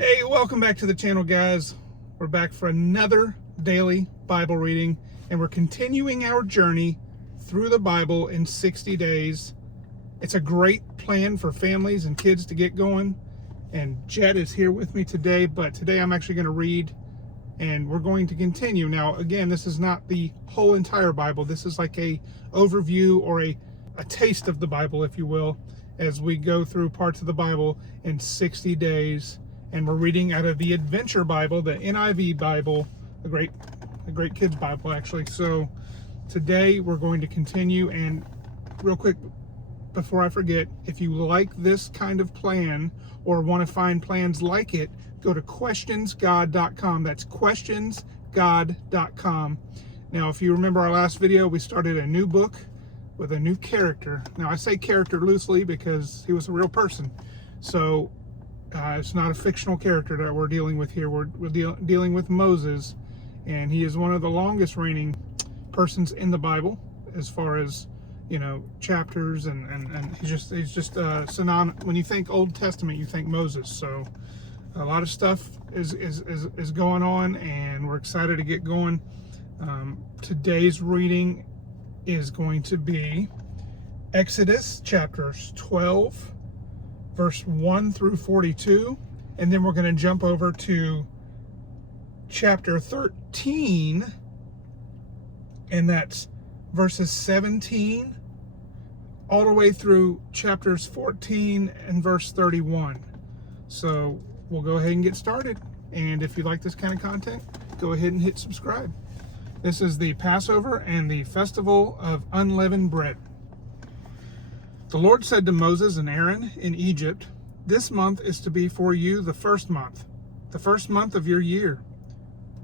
Hey, welcome back to the channel, guys. We're back for another daily Bible reading, and we're continuing our journey through the Bible in 60 days. It's a great plan for families and kids to get going, and Jed is here with me today, but today I'm actually going to read, and we're going to continue. Now, again, this is not the whole entire Bible. This is like a overview or a taste of the Bible, if you will, as we go through parts of the Bible in 60 days. And we're reading out of the Adventure Bible, the NIV Bible, a great kids Bible, actually. So today we're going to continue. And real quick, before I forget, if you like this kind of plan or want to find plans like it, go to questionsgod.com. That's questionsgod.com. Now, if you remember our last video, we started a new book with a new character. Now, I say character loosely because he was a real person. So it's not a fictional character that we're dealing with here. We're dealing with Moses, and he is one of the longest reigning persons in the Bible as far as, you know, chapters, and he's just synonymous. When you think Old Testament, you think Moses. So a lot of stuff is going on, and we're excited to get going. Today's reading is going to be Exodus chapters 12. Verse 1 through 42, and then we're going to jump over to chapter 13, and that's verses 17 all the way through chapters 14 and verse 31. So we'll go ahead and get started, and if you like this kind of content, go ahead and hit subscribe. This is the Passover and the Festival of Unleavened Bread. The Lord said to Moses and Aaron in Egypt, "This month is to be for you the first month of your year.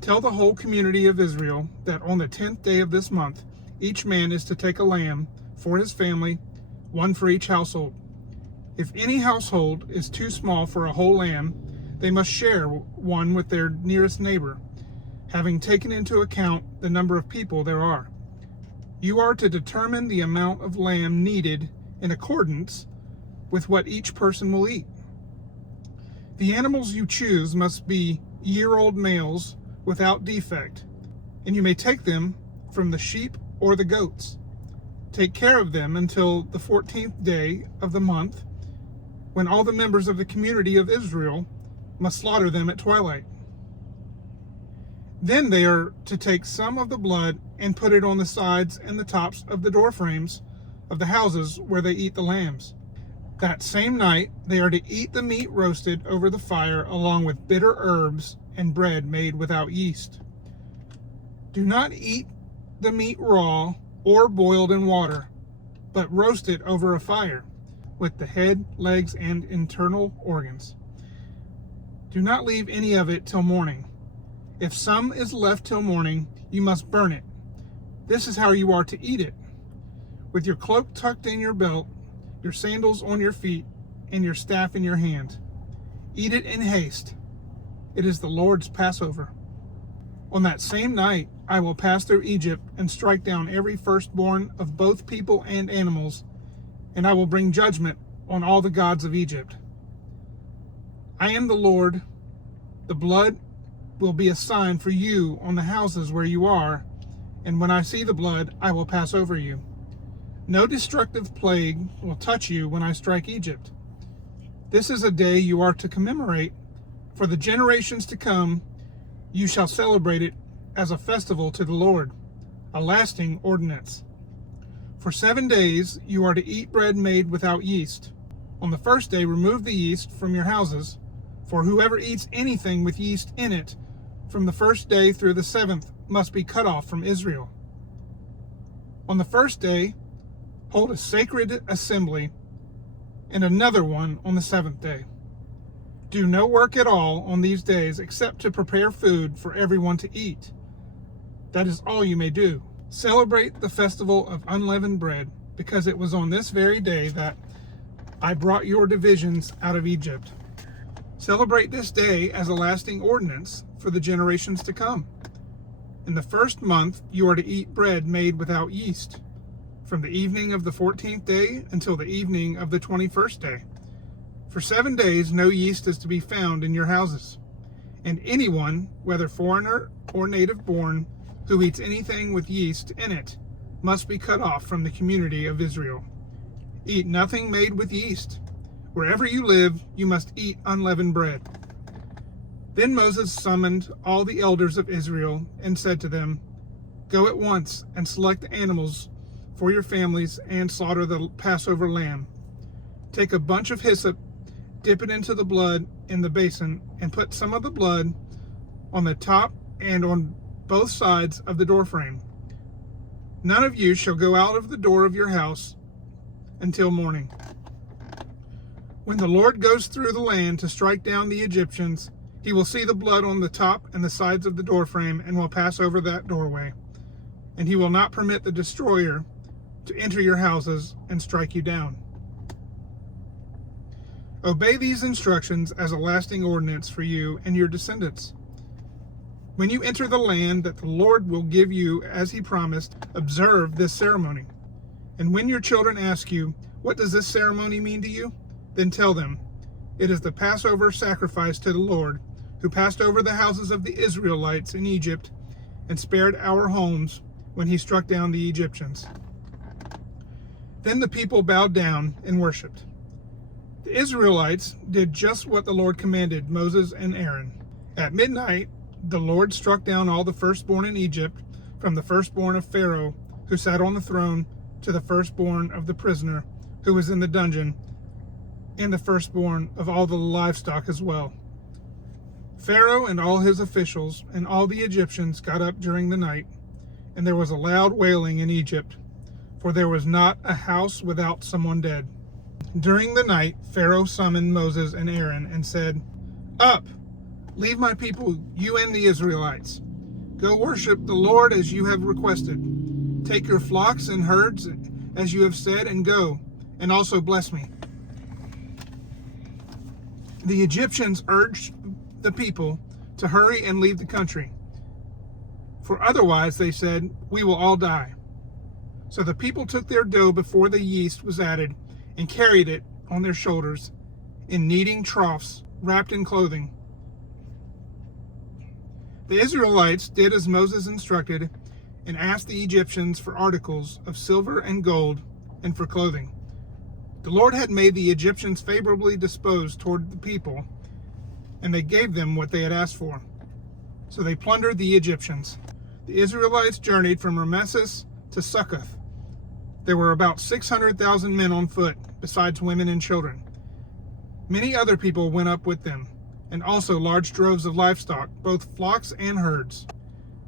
Tell the whole community of Israel that on the 10th day of this month, each man is to take a lamb for his family, one for each household. If any household is too small for a whole lamb, they must share one with their nearest neighbor, having taken into account the number of people there are. You are to determine the amount of lamb needed in accordance with what each person will eat. The animals you choose must be year-old males without defect, and you may take them from the sheep or the goats. Take care of them until the 14th day of the month, when all the members of the community of Israel must slaughter them at twilight. Then they are to take some of the blood and put it on the sides and the tops of the door frames of the houses where they eat the lambs. That same night they are to eat the meat roasted over the fire along with bitter herbs and bread made without yeast. Do not eat the meat raw or boiled in water, but roast it over a fire with the head, legs, and internal organs. Do not leave any of it till morning. If some is left till morning, you must burn it. This is how you are to eat it: with your cloak tucked in your belt, your sandals on your feet, and your staff in your hand. Eat it in haste. It is the Lord's Passover. On that same night, I will pass through Egypt and strike down every firstborn of both people and animals, and I will bring judgment on all the gods of Egypt. I am the Lord. The blood will be a sign for you on the houses where you are, and when I see the blood, I will pass over you. No destructive plague will touch you when I strike Egypt. This is a day you are to commemorate. For the generations to come, you shall celebrate it as a festival to the Lord, a lasting ordinance. For 7 days you are to eat bread made without yeast. On the first day remove the yeast from your houses, for whoever eats anything with yeast in it from the first day through the 7th must be cut off from Israel. On the first day, hold a sacred assembly, and another one on the 7th day. Do no work at all on these days except to prepare food for everyone to eat. That is all you may do. Celebrate the festival of unleavened bread, because it was on this very day that I brought your divisions out of Egypt. Celebrate this day as a lasting ordinance for the generations to come. In the first month you are to eat bread made without yeast, from the evening of the 14th day until the evening of the 21st day. For 7 days no yeast is to be found in your houses. And anyone, whether foreigner or native born, who eats anything with yeast in it, must be cut off from the community of Israel. Eat nothing made with yeast. Wherever you live, you must eat unleavened bread. Then Moses summoned all the elders of Israel and said to them, Go at once and select the animals for your families and slaughter the Passover lamb. Take a bunch of hyssop, dip it into the blood in the basin, and put some of the blood on the top and on both sides of the doorframe. None of you shall go out of the door of your house until morning. When the Lord goes through the land to strike down the Egyptians, he will see the blood on the top and the sides of the doorframe and will pass over that doorway. And he will not permit the destroyer to enter your houses and strike you down. Obey these instructions as a lasting ordinance for you and your descendants. When you enter the land that the Lord will give you as he promised, observe this ceremony. And when your children ask you, What does this ceremony mean to you? Then tell them, It is the Passover sacrifice to the Lord, who passed over the houses of the Israelites in Egypt and spared our homes when he struck down the Egyptians. Then the people bowed down and worshipped. The Israelites did just what the Lord commanded Moses and Aaron. At midnight, the Lord struck down all the firstborn in Egypt, from the firstborn of Pharaoh, who sat on the throne, to the firstborn of the prisoner, who was in the dungeon, and the firstborn of all the livestock as well. Pharaoh and all his officials and all the Egyptians got up during the night, and there was a loud wailing in Egypt, for there was not a house without someone dead. During the night, Pharaoh summoned Moses and Aaron and said, Up, leave my people, you and the Israelites. Go worship the Lord as you have requested. Take your flocks and herds as you have said, and go, and also bless me. The Egyptians urged the people to hurry and leave the country, for otherwise, they said, we will all die. So the people took their dough before the yeast was added and carried it on their shoulders in kneading troughs wrapped in clothing. The Israelites did as Moses instructed and asked the Egyptians for articles of silver and gold and for clothing. The Lord had made the Egyptians favorably disposed toward the people, and they gave them what they had asked for. So they plundered the Egyptians. The Israelites journeyed from Ramesses to Succoth. There were about 600,000 men on foot, besides women and children. Many other people went up with them, and also large droves of livestock, both flocks and herds.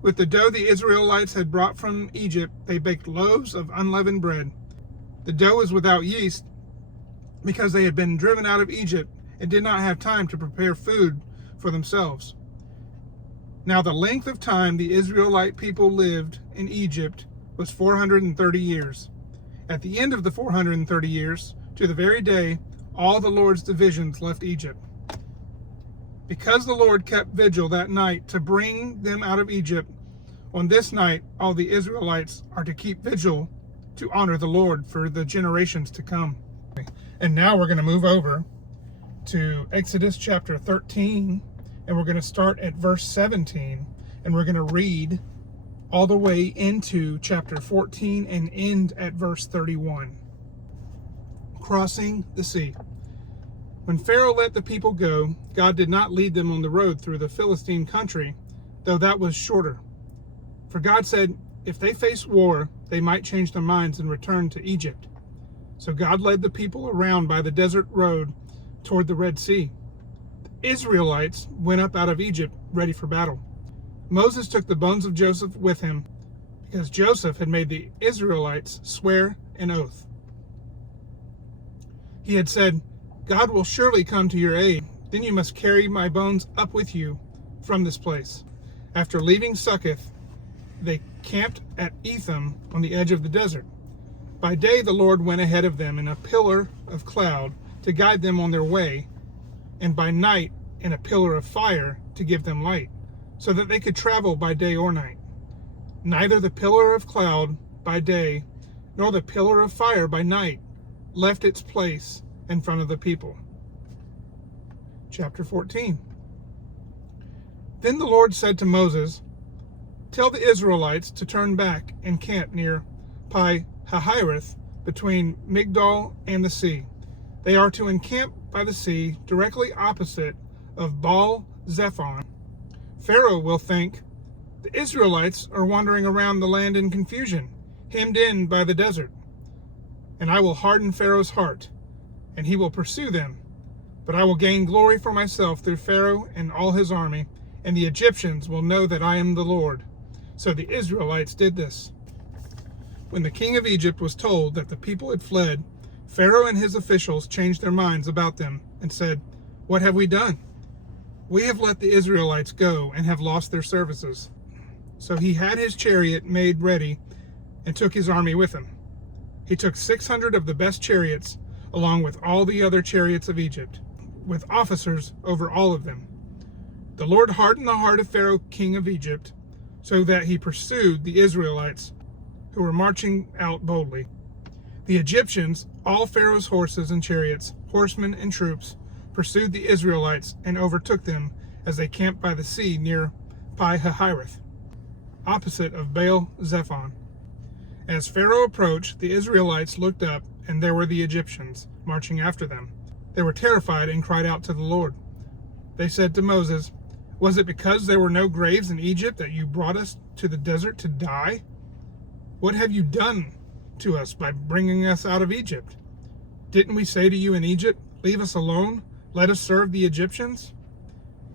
With the dough the Israelites had brought from Egypt, they baked loaves of unleavened bread. The dough was without yeast, because they had been driven out of Egypt and did not have time to prepare food for themselves. Now the length of time the Israelite people lived in Egypt was 430 years. At the end of the 430 years, to the very day, all the Lord's divisions left Egypt. Because the Lord kept vigil that night to bring them out of Egypt, on this night all the Israelites are to keep vigil to honor the Lord for the generations to come. And now we're going to move over to Exodus chapter 13, and we're going to start at verse 17, and we're going to read all the way into chapter 14 and end at verse 31. Crossing the sea. When Pharaoh let the people go, God did not lead them on the road through the Philistine country, though that was shorter. For God said, if they face war, they might change their minds and return to Egypt. So God led the people around by the desert road toward the Red Sea. The Israelites went up out of Egypt ready for battle. Moses took the bones of Joseph with him, because Joseph had made the Israelites swear an oath. He had said, God will surely come to your aid. Then you must carry my bones up with you from this place. After leaving Succoth, they camped at Etham on the edge of the desert. By day the Lord went ahead of them in a pillar of cloud to guide them on their way, and by night in a pillar of fire to give them light, so that they could travel by day or night. Neither the pillar of cloud by day nor the pillar of fire by night left its place in front of the people. chapter 14. Then the Lord said to Moses, "Tell the Israelites to turn back and camp near Pi-hahiroth, between Migdol and the sea. They are to encamp by the sea, directly opposite of Baal-zephon. Pharaoh will think the Israelites are wandering around the land in confusion, hemmed in by the desert. And I will harden Pharaoh's heart, and he will pursue them. But I will gain glory for myself through Pharaoh and all his army, and the Egyptians will know that I am the Lord." So the Israelites did this. When the king of Egypt was told that the people had fled, Pharaoh and his officials changed their minds about them and said, "What have we done? We have let the Israelites go and have lost their services." So he had his chariot made ready and took his army with him. He took 600 of the best chariots, along with all the other chariots of Egypt, with officers over all of them. The Lord hardened the heart of Pharaoh, king of Egypt, so that he pursued the Israelites who were marching out boldly. The Egyptians, all Pharaoh's horses and chariots, horsemen and troops, pursued the Israelites and overtook them as they camped by the sea near Pi-hahiroth, opposite of Baal-zephon. As Pharaoh approached, the Israelites looked up, and there were the Egyptians marching after them. They were terrified and cried out to the Lord. They said to Moses, "Was it because there were no graves in Egypt that you brought us to the desert to die? What have you done to us by bringing us out of Egypt? Didn't we say to you in Egypt, 'Leave us alone, let us serve the Egyptians'?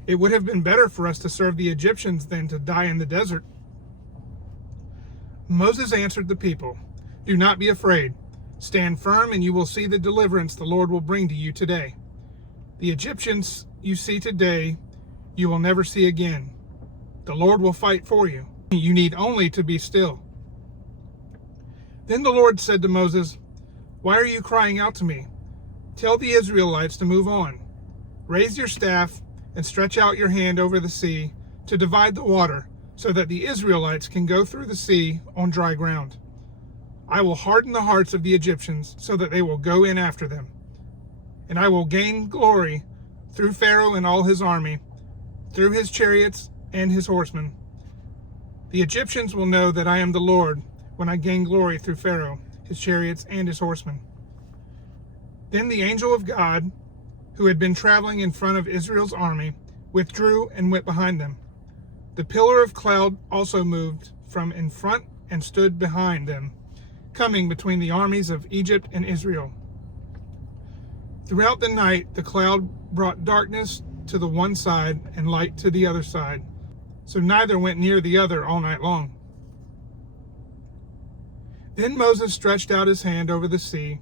It would have been better for us to serve the Egyptians than to die in the desert." Moses answered the people, "Do not be afraid. Stand firm, and you will see the deliverance the Lord will bring to you today. The Egyptians you see today, you will never see again. The Lord will fight for you. You need only to be still." Then the Lord said to Moses, "Why are you crying out to me? Tell the Israelites to move on. Raise your staff and stretch out your hand over the sea to divide the water, so that the Israelites can go through the sea on dry ground. I will harden the hearts of the Egyptians so that they will go in after them. And I will gain glory through Pharaoh and all his army, through his chariots and his horsemen. The Egyptians will know that I am the Lord when I gain glory through Pharaoh, his chariots, and his horsemen." Then the angel of God, who had been traveling in front of Israel's army, withdrew and went behind them. The pillar of cloud also moved from in front and stood behind them, coming between the armies of Egypt and Israel. Throughout the night, the cloud brought darkness to the one side and light to the other side, so neither went near the other all night long. Then Moses stretched out his hand over the sea,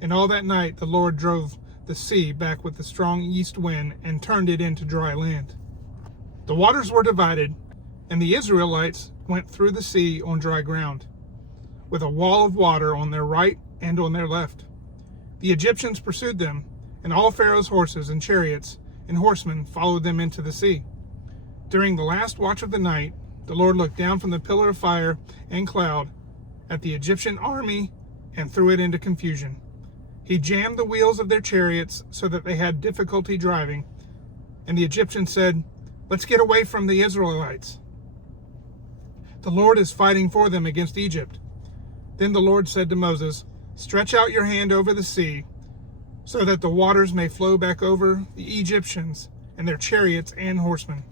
and all that night the Lord drove the sea back with the strong east wind and turned it into dry land. The waters were divided, and the Israelites went through the sea on dry ground, with a wall of water on their right and on their left. The Egyptians pursued them, and all Pharaoh's horses and chariots and horsemen followed them into the sea. During the last watch of the night, the Lord looked down from the pillar of fire and cloud at the Egyptian army and threw it into confusion. He jammed the wheels of their chariots so that they had difficulty driving, and the Egyptians said, "Let's get away from the Israelites. The Lord is fighting for them against Egypt." Then the Lord said to Moses, "Stretch out your hand over the sea, so that the waters may flow back over the Egyptians and their chariots and horsemen."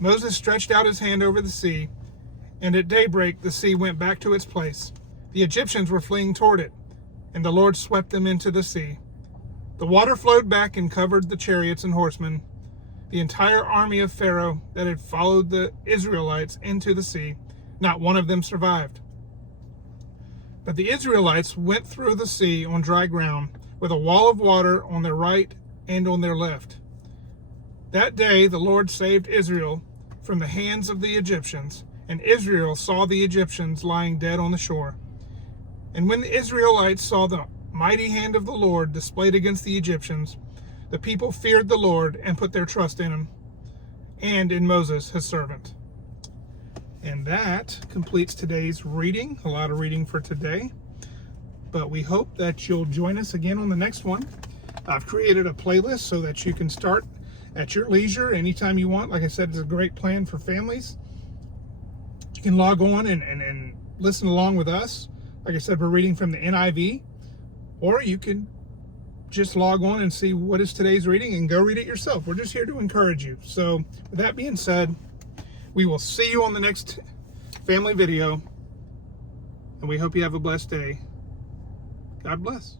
Moses stretched out his hand over the sea, and at daybreak the sea went back to its place. The Egyptians were fleeing toward it, and the Lord swept them into the sea. The water flowed back and covered the chariots and horsemen. The entire army of Pharaoh that had followed the Israelites into the sea, not one of them survived. But the Israelites went through the sea on dry ground, with a wall of water on their right and on their left. That day the Lord saved Israel from the hands of the Egyptians, and Israel saw the Egyptians lying dead on the shore. And when the Israelites saw the mighty hand of the Lord displayed against the Egyptians, the people feared the Lord and put their trust in him and in Moses, his servant. And that completes today's reading. A lot of reading for today. But we hope that you'll join us again on the next one. I've created a playlist so that you can start at your leisure anytime you want. Like I said, it's a great plan for families. You can log on and listen along with us. Like I said, we're reading from the NIV, or you can just log on and see what is today's reading and go read it yourself. We're just here to encourage you. So with that being said, we will see you on the next family video, and we hope you have a blessed day. God bless.